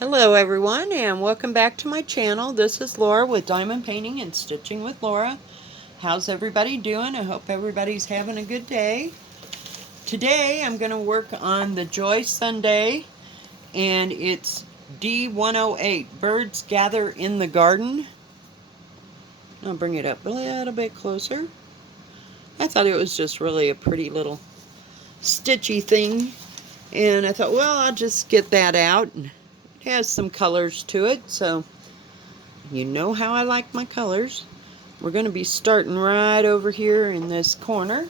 Hello everyone and welcome back to my channel. This is Laura with Diamond Painting and Stitching with Laura. How's everybody doing? I hope everybody's having a good day. Today I'm going to work on the Joy Sunday and it's D108, Birds Gather in the Garden. I'll bring it up a little bit closer. I thought it was just really a pretty little stitchy thing and I thought, well, I'll just get that out. It has some colors to it, so you know how I like my colors. We're going to be starting right over here in this corner.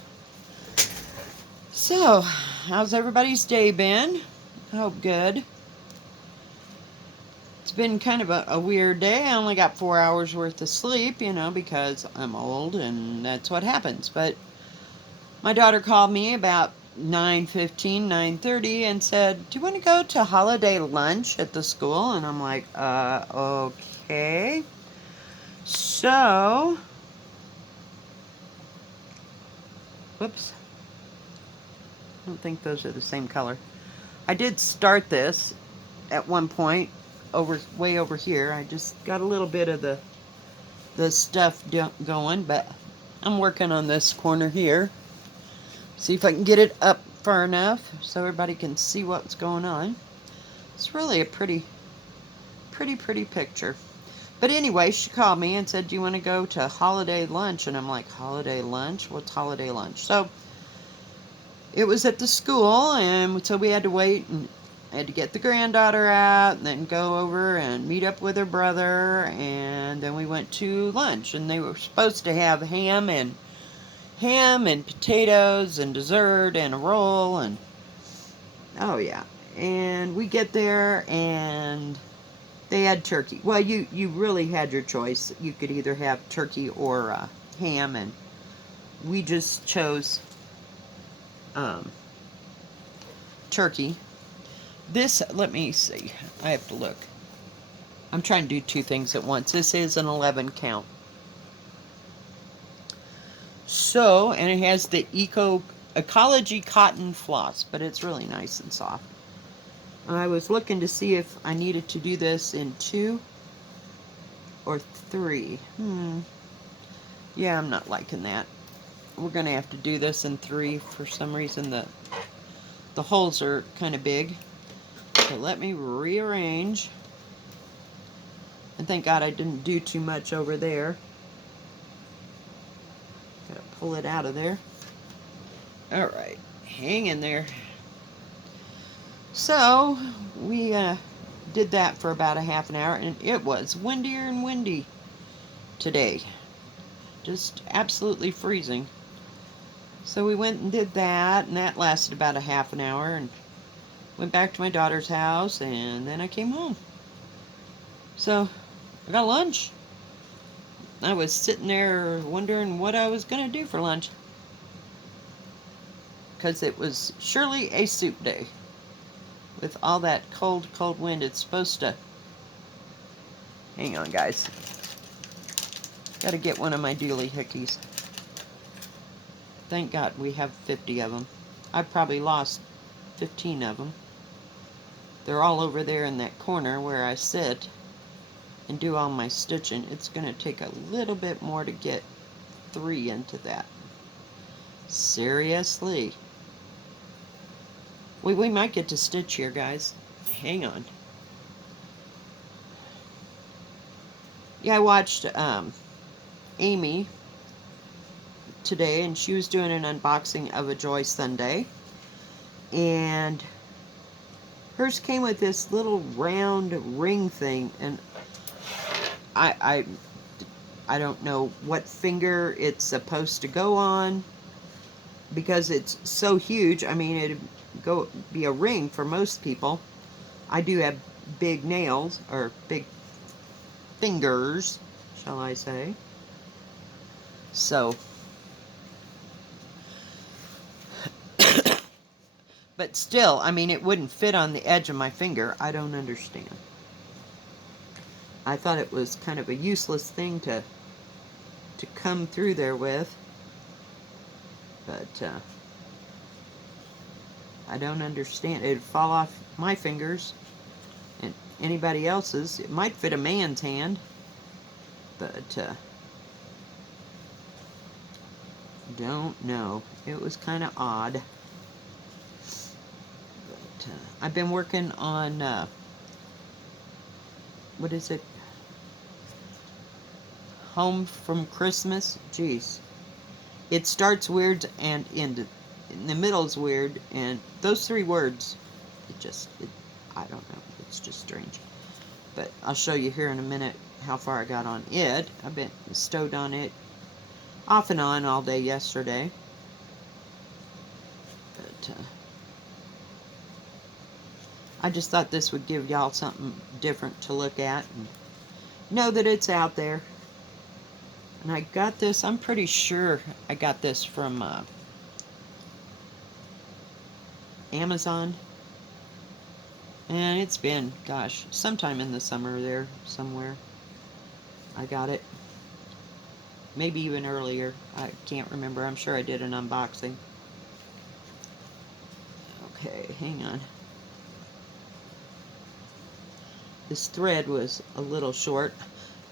So, how's everybody's day been? I hope good. It's been kind of a weird day. I only got 4 hours worth of sleep, you know, because I'm old and that's what happens. But my daughter called me about 9:15, 9:30 and said, do you want to go to holiday lunch at the school? And I'm like, okay. So, whoops. I don't think those are the same color. I did start this at one point way over here. I just got a little bit of the stuff going, but I'm working on this corner here. See if I can get it up far enough so everybody can see what's going on. It's really a pretty picture. But anyway, she called me and said, do you want to go to holiday lunch? And I'm like, holiday lunch? What's holiday lunch? So it was at the school, and so we had to wait, and I had to get the granddaughter out and then go over and meet up with her brother, and then we went to lunch, and they were supposed to have ham and potatoes and dessert and a roll, and oh yeah. And we get there and they had turkey. Well, you really had your choice. You could either have turkey or ham, and we just chose turkey. This, let me see, I have to look. I'm trying to do two things at once. This is an 11 count. So, and it has the Ecology cotton floss, but it's really nice and soft. I was looking to see if I needed to do this in 2 or 3. Yeah, I'm not liking that. We're going to have to do this in 3. For some reason, the holes are kind of big. So let me rearrange. And thank God I didn't do too much over there. Gotta pull it out of there. Alright, hang in there. So, we did that for about a half an hour, and it was windier and windy today. Just absolutely freezing. So we went and did that, and that lasted about a half an hour, and went back to my daughter's house, and then I came home. So, I got lunch. I was sitting there wondering what I was going to do for lunch, because it was surely a soup day. With all that cold wind, it's supposed to... Hang on, guys. Gotta get one of my dooley hickeys. Thank God we have 50 of them. I've probably lost 15 of them. They're all over there in that corner where I sit and do all my stitching. It's going to take a little bit more to get 3 into that. Seriously. We might get to stitch here, guys. Hang on. Yeah, I watched Amy today, and she was doing an unboxing of a Joy Sunday. And hers came with this little round ring thing, and I don't know what finger it's supposed to go on, because it's so huge. I mean, it'd be a ring for most people. I do have big nails, or big fingers, shall I say. So, but still, I mean, it wouldn't fit on the edge of my finger. I don't understand. I thought it was kind of a useless thing to come through there with, but I don't understand. It'd fall off my fingers, and anybody else's. It might fit a man's hand, but don't know. It was kind of odd. But I've been working on, what is it? Home from Christmas. Jeez. It starts weird and in the middle's weird, and those 3 words, I don't know. It's just strange. But I'll show you here in a minute how far I got on it. I've been stowed on it off and on all day yesterday. But I just thought this would give y'all something different to look at and know that it's out there. And I got this, I'm pretty sure I got this from Amazon. And it's been, gosh, sometime in the summer there, somewhere. I got it. Maybe even earlier. I can't remember. I'm sure I did an unboxing. Okay, hang on. This thread was a little short.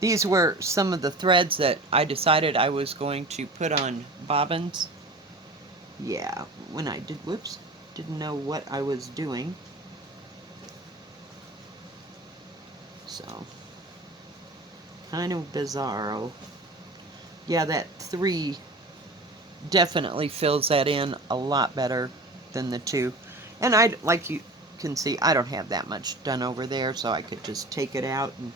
These were some of the threads that I decided I was going to put on bobbins. Yeah, when I did, whoops, didn't know what I was doing. So, kind of bizarro. Yeah, that 3 definitely fills that in a lot better than the 2. And like you can see, I don't have that much done over there, so I could just take it out. And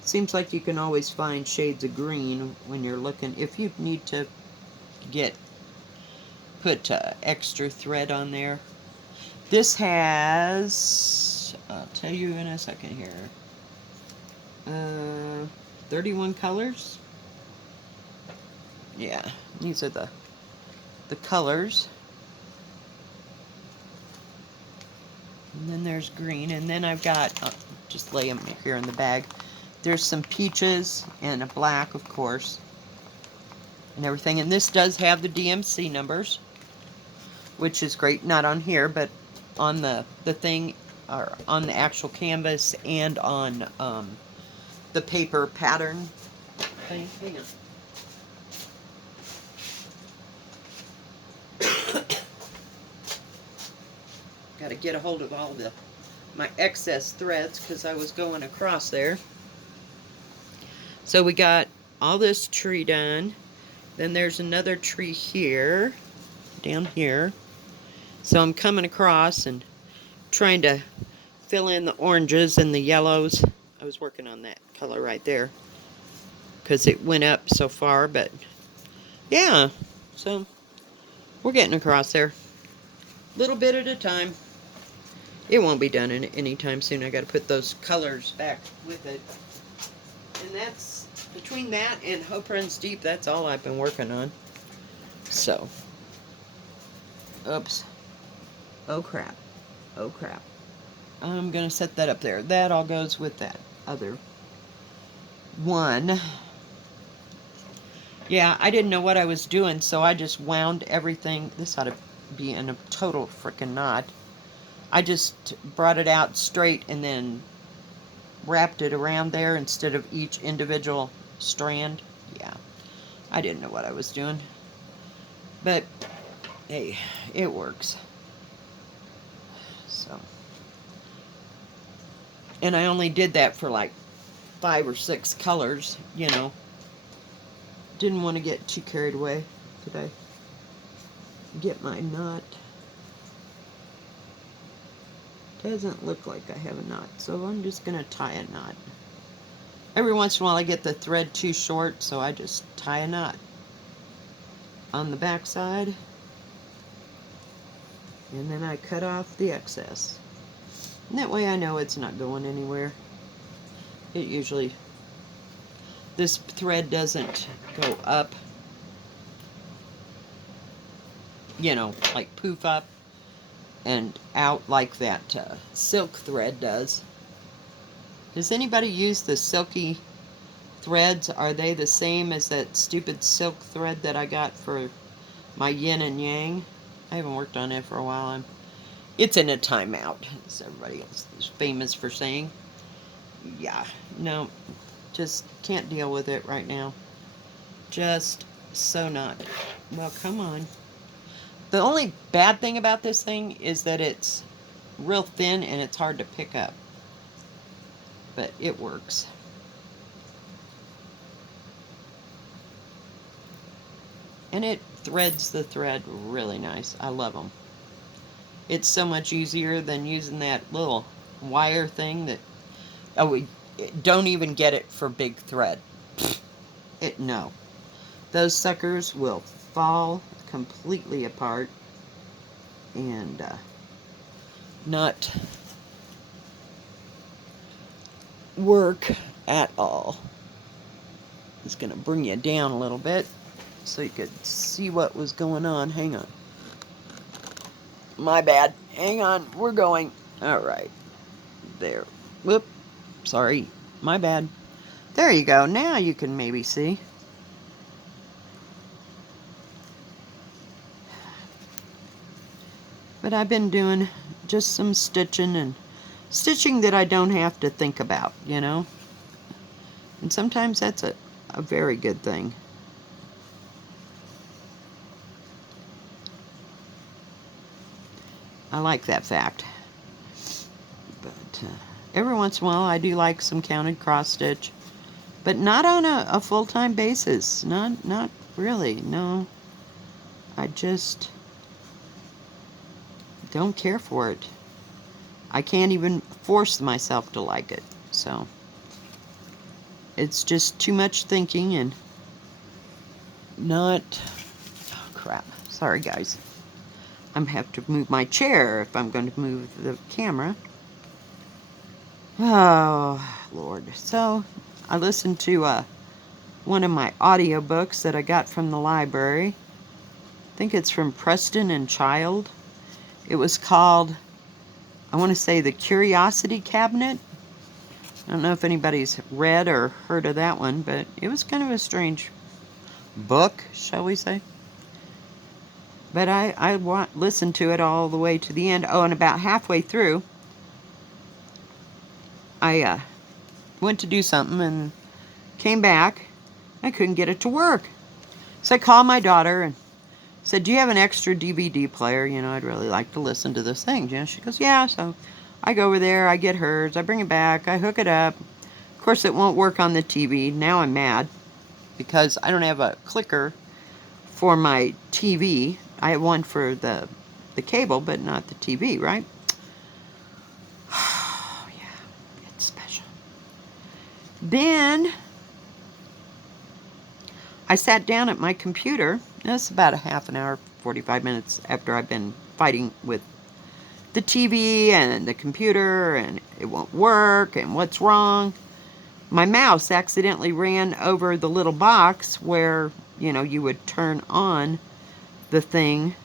it seems like you can always find shades of green when you're looking, if you need to put extra thread on there. This has, I'll tell you in a second here, 31 colors. Yeah, these are the colors. And then there's green, and then I've got, just lay them here in the bag. There's some peaches and a black, of course, and everything. And this does have the DMC numbers, which is great. Not on here, but on the thing, or on the actual canvas, and on the paper pattern thing. Hang on. Got to get a hold of all my excess threads because I was going across there. So we got all this tree done. Then there's another tree here, down here. So I'm coming across and trying to fill in the oranges and the yellows. I was working on that color right there because it went up so far, but yeah, so we're getting across there. Little bit at a time. It won't be done anytime soon. I got to put those colors back with it. And that's, between that and Hope Runs Deep, that's all I've been working on. So, oops. Oh crap. Oh crap. I'm going to set that up there. That all goes with that other one. Yeah, I didn't know what I was doing, so I just wound everything. This ought to be in a total freaking knot. I just brought it out straight and then wrapped it around there instead of each individual strand. Yeah, I didn't know what I was doing. But, hey, it works. So. And I only did that for like 5 or 6 colors, you know. Didn't want to get too carried away. Did I get my knot? Doesn't look like I have a knot, so I'm just going to tie a knot. Every once in a while I get the thread too short, so I just tie a knot on the back side, and then I cut off the excess. And that way I know it's not going anywhere. It usually, this thread doesn't go up, you know, like poof up and out like that silk thread does. Does anybody use the silky threads? Are they the same as that stupid silk thread that I got for my yin and yang? I haven't worked on it for a while. It's in a timeout, as everybody else is famous for saying. yeah, no, just can't deal with it right now. Just so not. Well, come on. The only bad thing about this thing is that it's real thin and it's hard to pick up. But it works. And it threads the thread really nice. I love them. It's so much easier than using that little wire thing that, oh, we don't even get it for big thread. No. Those suckers will fall completely apart and not work at all. It's going to bring you down a little bit so you could see what was going on. Hang on. My bad. Hang on. We're going. All right. There. Whoop. Sorry. My bad. There you go. Now you can maybe see. But I've been doing just some stitching and stitching that I don't have to think about, you know? And sometimes that's a very good thing. I like that fact. But every once in a while I do like some counted cross stitch. But not on a full-time basis. Not really, no. I just don't care for it. I can't even force myself to like it. So it's just too much thinking and not... Oh, crap. Sorry, guys. I'm have to move my chair if I'm going to move the camera. Oh, Lord. So I listened to one of my audiobooks that I got from the library. I think it's from Preston and Child. It was called, I want to say, The Curiosity Cabinet. I don't know if anybody's read or heard of that one, but it was kind of a strange book, shall we say. But I listened to it all the way to the end. Oh, and about halfway through, I went to do something and came back. I couldn't get it to work. So I called my daughter and said, do you have an extra DVD player? You know, I'd really like to listen to this thing. You know, she goes, yeah. So I go over there, I get hers, I bring it back, I hook it up. Of course, it won't work on the TV. Now I'm mad because I don't have a clicker for my TV. I have one for the cable, but not the TV, right? Oh, yeah, it's special. Then I sat down at my computer. That's about a half an hour, 45 minutes after I've been fighting with the TV and the computer, and it won't work, and what's wrong. My mouse accidentally ran over the little box where, you know, you would turn on the thing,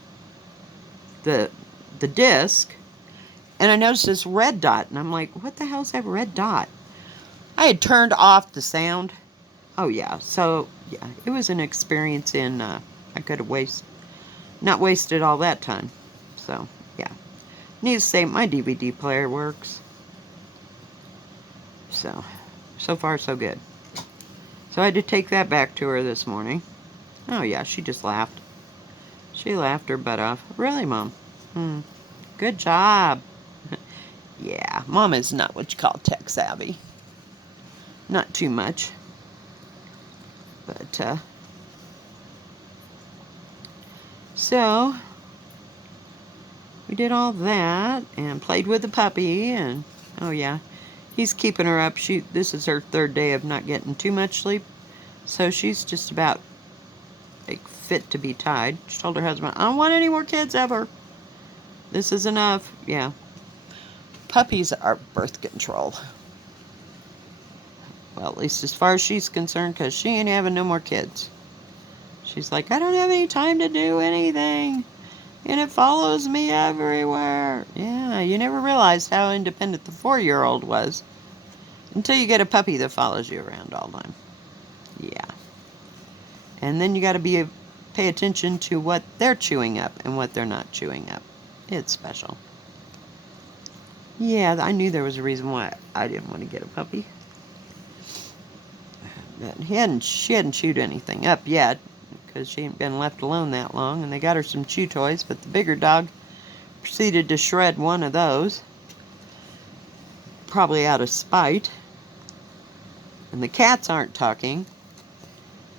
the disc, and I noticed this red dot, and I'm like, what the hell's that red dot? I had turned off the sound. Oh, yeah. So, yeah, it was an experience in, I could have not wasted all that time. So, yeah. Needless to say, my DVD player works. So far, so good. So I had to take that back to her this morning. Oh, yeah, she just laughed. She laughed her butt off. Really, Mom? Good job. Yeah, Mom is not what you call tech savvy. Not too much. But, so, we did all that and played with the puppy, and, oh yeah, he's keeping her up. This is her third day of not getting too much sleep, so she's just about, like, fit to be tied. She told her husband, I don't want any more kids ever. This is enough. Yeah. Puppies are birth control. Well, at least as far as she's concerned, because she ain't having no more kids. She's like, I don't have any time to do anything. And it follows me everywhere. Yeah, you never realized how independent the 4-year-old was until you get a puppy that follows you around all the time. Yeah. And then you got to pay attention to what they're chewing up and what they're not chewing up. It's special. Yeah, I knew there was a reason why I didn't want to get a puppy. But she hadn't chewed anything up yet, because she hadn't been left alone that long, and they got her some chew toys, but the bigger dog proceeded to shred one of those, probably out of spite. And the cats aren't talking.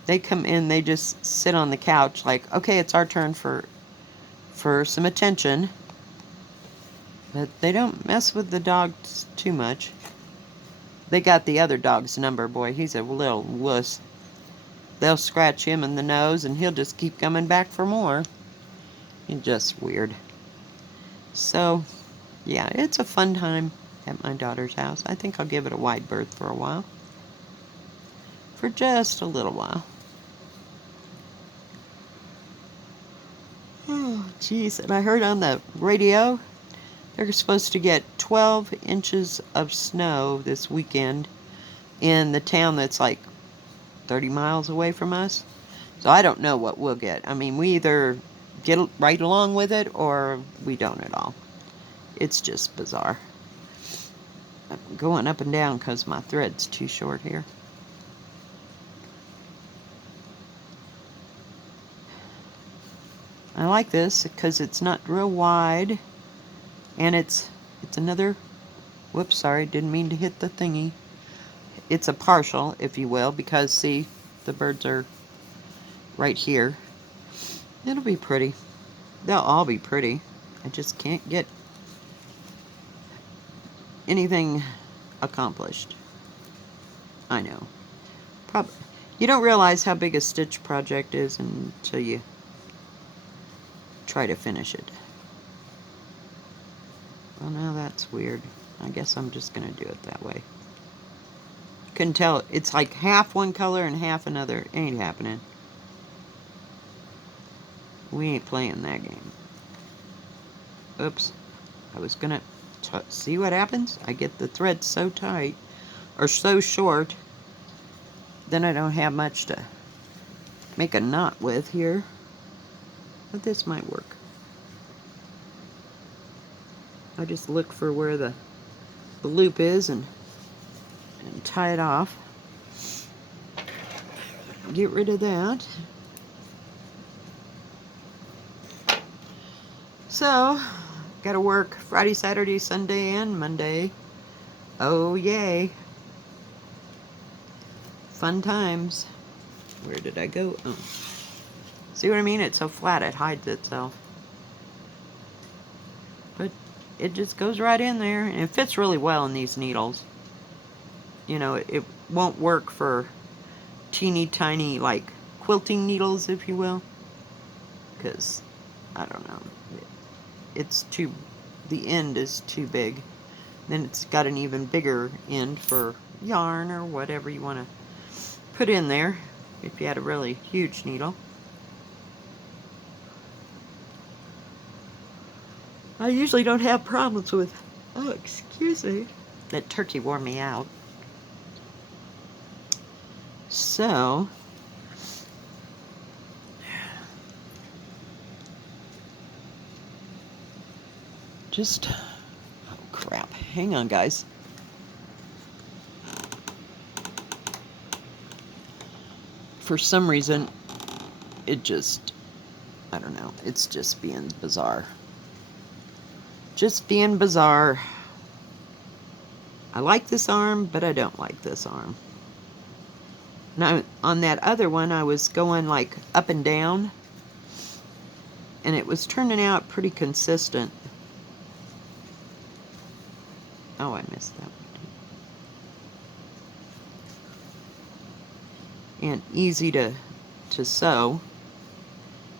They come in, they just sit on the couch like, okay, it's our turn for some attention. But they don't mess with the dogs too much. They got the other dog's number, boy. He's a little wuss. They'll scratch him in the nose, and he'll just keep coming back for more. He's just weird. So, yeah, it's a fun time at my daughter's house. I think I'll give it a wide berth for a while. For just a little while. Oh, jeez. And I heard on the radio they're supposed to get 12 inches of snow this weekend in the town that's like 30 miles away from us. So I don't know what we'll get. I mean, we either get right along with it or we don't at all. It's just bizarre. I'm going up and down because my thread's too short here. I like this because it's not real wide, and it's another, whoops, sorry, didn't mean to hit the thingy. It's a partial, if you will, because see, the birds are right here. It'll be pretty. They'll all be pretty. I just can't get anything accomplished. I know. You don't realize how big a stitch project is until you try to finish it. Well, now that's weird. I guess I'm just going to do it that way. Couldn't tell. It's like half one color and half another. Ain't happening. We ain't playing that game. Oops. I was going to see what happens. I get the thread so tight or so short, then I don't have much to make a knot with here. But this might work. I just look for where the loop is and tie it off. Get rid of that. So, gotta work Friday, Saturday, Sunday, and Monday. Oh, yay. Fun times. Where did I go? Oh. See what I mean? It's so flat it hides itself. But it just goes right in there. And it fits really well in these needles. You know, it won't work for teeny tiny, like, quilting needles, if you will. Because, I don't know. It's too, the end is too big. Then it's got an even bigger end for yarn or whatever you want to put in there if you had a really huge needle. I usually don't have problems with, oh, excuse me. That turkey wore me out. So, just, oh crap, hang on guys. For some reason, it just, I don't know, it's just being bizarre. Just being bizarre. I like this arm, but I don't like this arm. Now, on that other one, I was going like up and down, and it was turning out pretty consistent. Oh, I missed that one. And easy to sew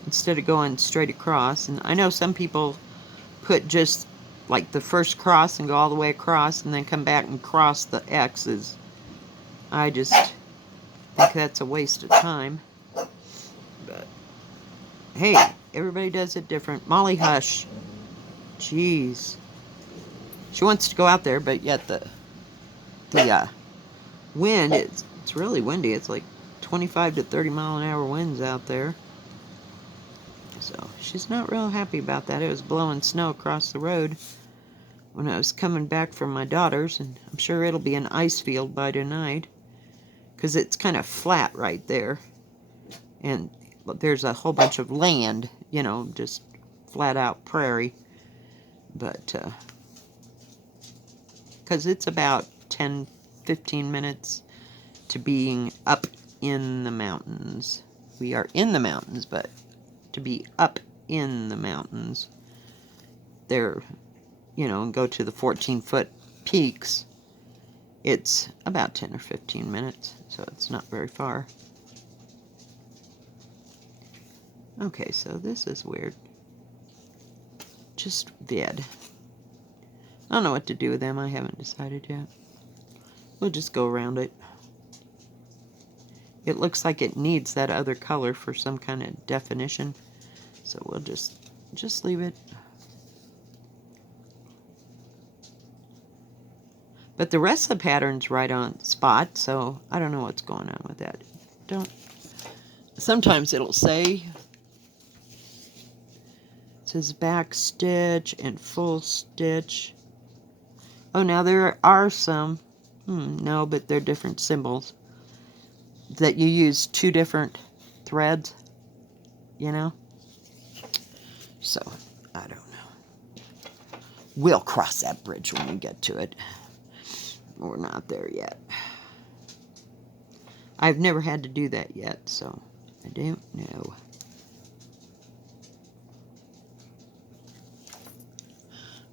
instead of going straight across. And I know some people put just like the first cross and go all the way across and then come back and cross the X's. I just think that's a waste of time. But hey, everybody does it different. Molly, hush. Jeez. She wants to go out there, but yet the wind, it's really windy. It's like 25 to 30 mile an hour winds out there. So she's not real happy about that. It was blowing snow across the road when I was coming back from my daughter's, and I'm sure it'll be an ice field by tonight, because it's kind of flat right there, and there's a whole bunch of land, you know, just flat out prairie, but because it's about 10-15 minutes to being up in the mountains. We are in the mountains, but to be up in the mountains, there, you know, and go to the 14-foot peaks, it's about 10 or 15 minutes, so it's not very far. Okay, so this is weird. Just vid. I don't know what to do with them. I haven't decided yet. We'll just go around it. It looks like it needs that other color for some kind of definition, so we'll just leave it. But the rest of the pattern's right on spot, so I don't know what's going on with that. Sometimes it'll say, it says back stitch and full stitch. Oh, now there are some, no, but they're different symbols, that you use 2 different threads, you know? So, I don't know. We'll cross that bridge when we get to it. We're not there yet. I've never had to do that yet, so I don't know.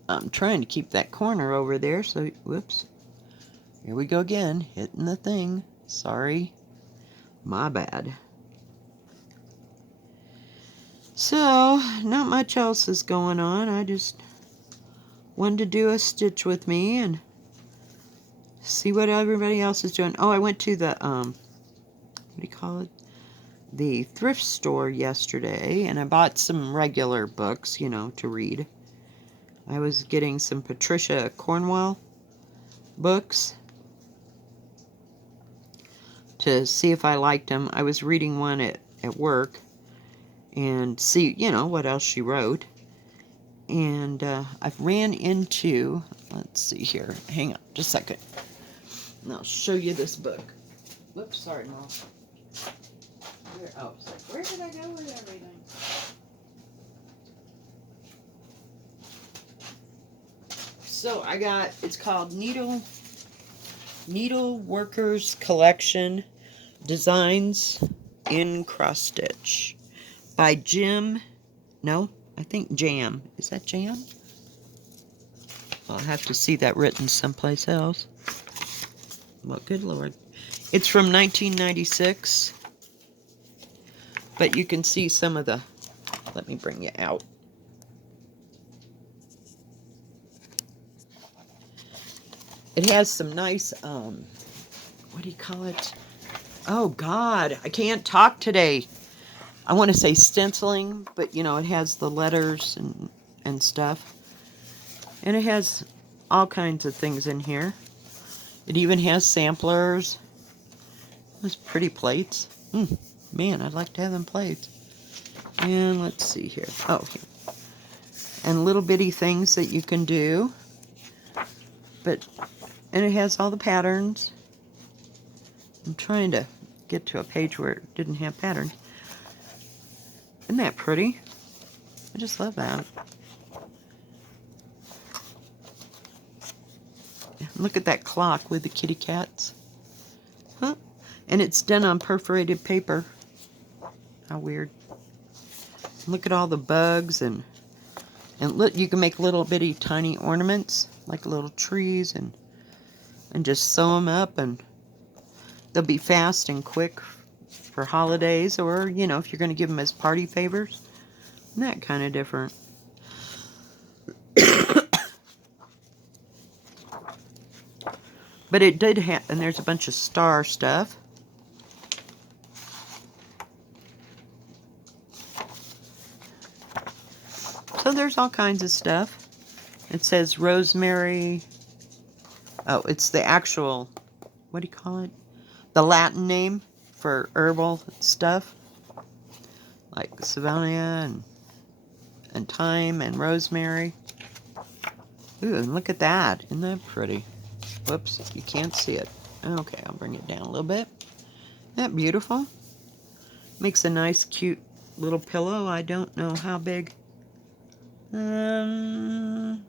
I'm trying to keep that corner over there, so, whoops. Here we go again, hitting the thing. Sorry. My bad. So, not much else is going on. I just wanted to do a stitch with me and see what everybody else is doing. Oh, I went to the, what do you call it? The thrift store yesterday, and I bought some regular books, you know, to read. I was getting some Patricia Cornwell books to see if I liked them. I was reading one at work and see, you know, what else she wrote. And I've ran into, let's see here, hang on just a second, and I'll show you this book. Whoops, sorry, Mom. Where did I go with everything? So I got, it's called Needle Workers Collection, Designs in Cross Stitch by Jam. Is that Jam? I'll have to see that written someplace else. Well, good Lord. It's from 1996. But you can see some of the, let me bring you out. It has some nice, what do you call it? Oh, God, I can't talk today. I want to say stenciling, but, you know, it has the letters and stuff. And it has all kinds of things in here. It even has samplers. Those pretty plates. Man, I'd like to have them plates. And let's see here. Oh, here. And little bitty things that you can do. And it has all the patterns. I'm trying to get to a page where it didn't have patterns. Isn't that pretty? I just love that. Look at that clock with the kitty cats. Huh? And it's done on perforated paper. How weird. Look at all the bugs and look, you can make little bitty tiny ornaments, like little trees, and just sew them up, and they'll be fast and quick for holidays, or, you know, if you're going to give them as party favors. Isn't that kind of different? But it did have, and there's a bunch of star stuff. So there's all kinds of stuff. It says rosemary. Oh, it's the actual, what do you call it? The Latin name for herbal stuff. Like savannah and thyme and rosemary. Ooh, and look at that. Isn't that pretty? Whoops, you can't see it. Okay, I'll bring it down a little bit. Isn't that beautiful? Makes a nice, cute little pillow. I don't know how big. Doesn't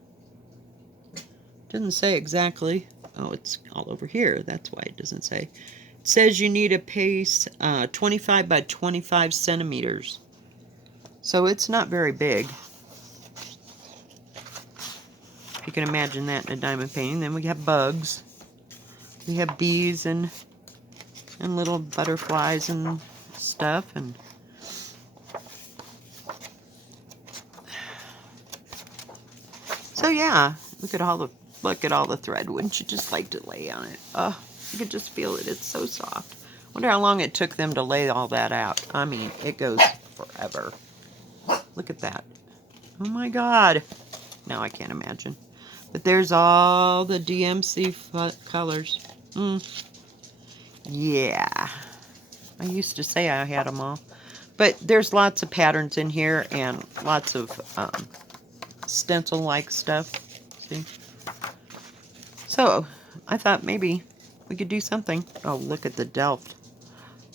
say exactly. Oh, it's all over here. That's why it doesn't say. It says you need a pace 25 by 25 centimeters. So it's not very big. If you can imagine that in a diamond painting. Then we have bugs. We have bees and little butterflies and stuff. And so yeah, look at all the thread. Wouldn't you just like to lay on it? Oh, you could just feel it. It's so soft. Wonder how long it took them to lay all that out. I mean, it goes forever. Look at that. Oh my God. Now I can't imagine. But there's all the DMC colors. Yeah. I used to say I had them all. But there's lots of patterns in here and lots of stencil-like stuff. See? So, I thought maybe we could do something. Oh, look at the Delft.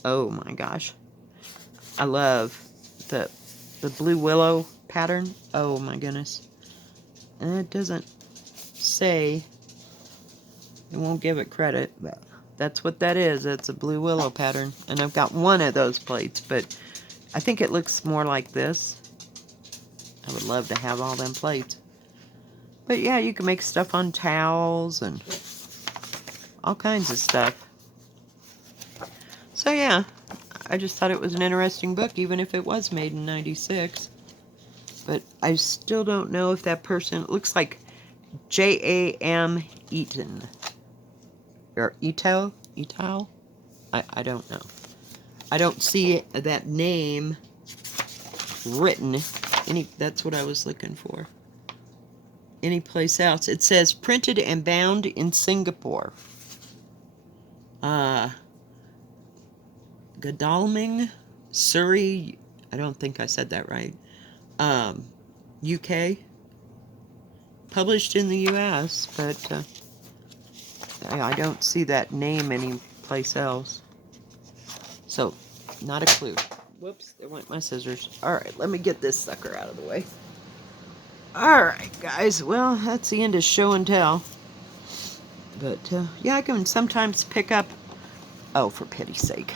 Oh my gosh. I love the blue willow pattern. Oh my goodness. And it doesn't say, it won't give it credit, but that's what that is. It's a blue willow pattern. And I've got one of those plates, but I think it looks more like this. I would love to have all them plates. But yeah, you can make stuff on towels and all kinds of stuff. So yeah, I just thought it was an interesting book, even if it was made in '96. But I still don't know if that person, it looks like J.A.M. Eaton. Or Ito? I don't know. I don't see that name written. That's what I was looking for. Anyplace else. It says printed and bound in Singapore. Godalming, Surrey. I don't think I said that right. UK. Published in the US, but I don't see that name anyplace else. So, not a clue. Whoops, there went my scissors. Alright, let me get this sucker out of the way. Alright, guys. Well, that's the end of show and tell. But, yeah, I can sometimes pick up... Oh, for pity's sake.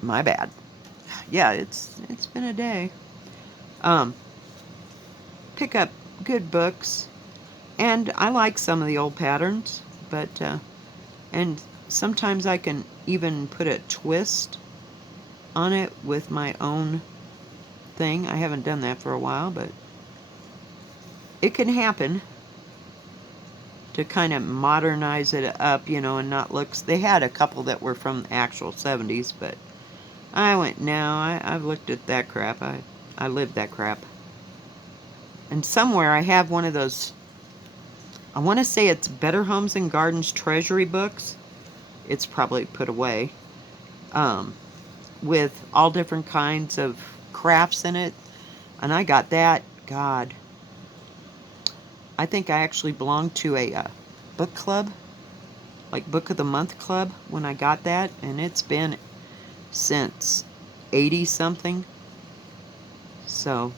My bad. Yeah, it's been a day. Pick up good books. And I like some of the old patterns. But, and sometimes I can even put a twist on it with my own thing. I haven't done that for a while, but it can happen to kind of modernize it up, you know, and not look... They had a couple that were from the actual 70s, but I went, no, I've looked at that crap. I lived that crap. And somewhere I have one of those, I want to say it's Better Homes and Gardens Treasury books. It's probably put away. With all different kinds of crafts in it. And I got that, God, I think I actually belonged to a book club, like Book of the Month club, when I got that. And it's been since 80-something. So,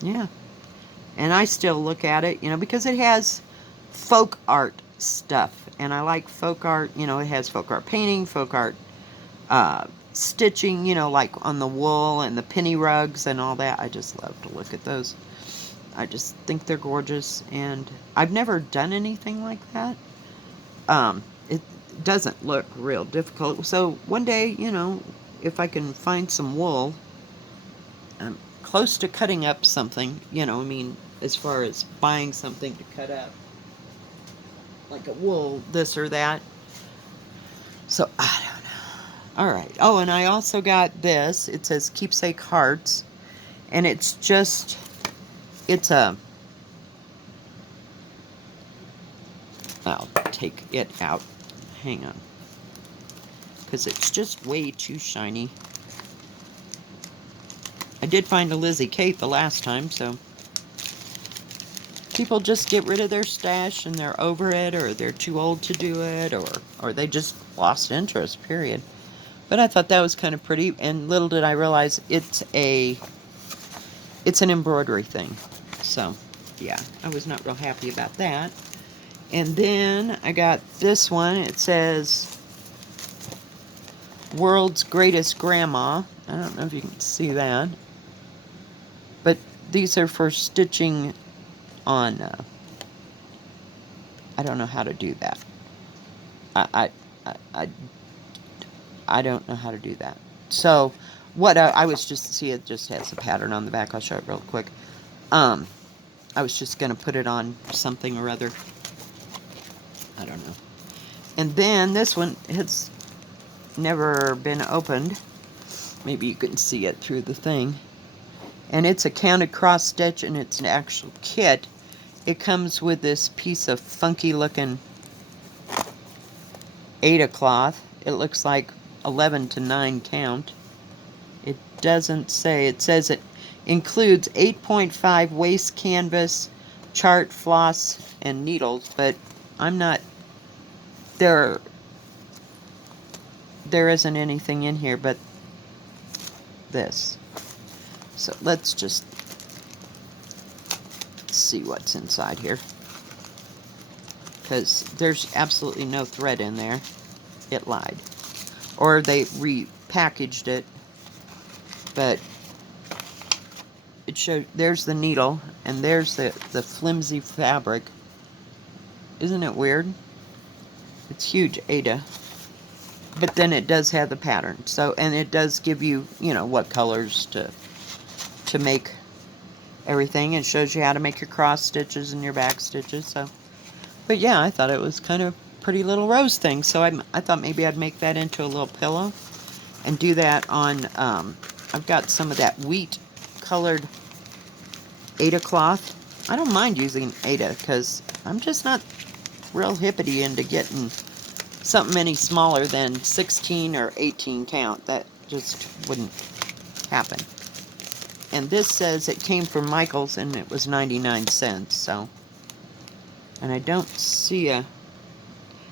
yeah. And I still look at it, you know, because it has folk art stuff. And I like folk art, you know, it has folk art painting, folk art stitching, you know, like on the wool and the penny rugs and all that. I just love to look at those. I just think they're gorgeous. And I've never done anything like that. It doesn't look real difficult. So one day, you know, if I can find some wool, I'm close to cutting up something, you know, I mean, as far as buying something to cut up, like a wool, this or that. So, I don't know. Alright. Oh, and I also got this. It says Keepsake Hearts. And it's just, it's a, I'll take it out. Hang on. Because it's just way too shiny. I did find a Lizzie Kate the last time, so. people just get rid of their stash and they're over it, or they're too old to do it, or they just lost interest, period. But I thought that was kind of pretty, and little did I realize it's an embroidery thing. So, yeah, I was not real happy about that. And then I got this one. It says, World's Greatest Grandma. I don't know if you can see that. But these are for stitching on, I don't know how to do that. I don't know how to do that. So, what I was just, see, it just has a pattern on the back. I'll show it real quick. I was just going to put it on something or other. I don't know. And then this one has never been opened. Maybe you can see it through the thing. And it's a counted cross stitch, and it's an actual kit. It comes with this piece of funky looking Aida cloth. It looks like 11 to 9 count. It doesn't say. It says it includes 8.5 waist canvas, chart, floss, and needles, but I'm not, there isn't anything in here but this. So let's just see what's inside here, because there's absolutely no thread in there. It lied, or they repackaged it, but it showed, there's the needle and there's the flimsy fabric. Isn't it weird? It's huge, Aida. But then it does have the pattern. So, and it does give you, you know, what colors to make everything. It shows you how to make your cross stitches and your back stitches. So, but yeah, I thought it was kind of pretty little rose thing. So I thought maybe I'd make that into a little pillow and do that on, I've got some of that wheat colored Aida cloth. I don't mind using Aida because I'm just not real hippity into getting something any smaller than 16 or 18 count. That just wouldn't happen. And this says it came from Michael's and it was 99 cents. So, and I don't see it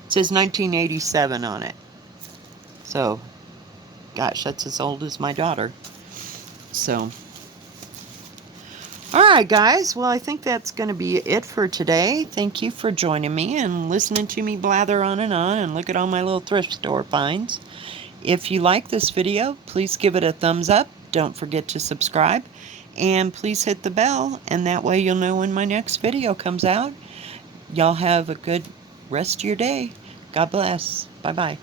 says 1987 on it. So, gosh, that's as old as my daughter. So, alright guys, well I think that's going to be it for today. Thank you for joining me and listening to me blather on and look at all my little thrift store finds. If you like this video, please give it a thumbs up. Don't forget to subscribe. And please hit the bell, and that way you'll know when my next video comes out. Y'all have a good rest of your day. God bless. Bye-bye.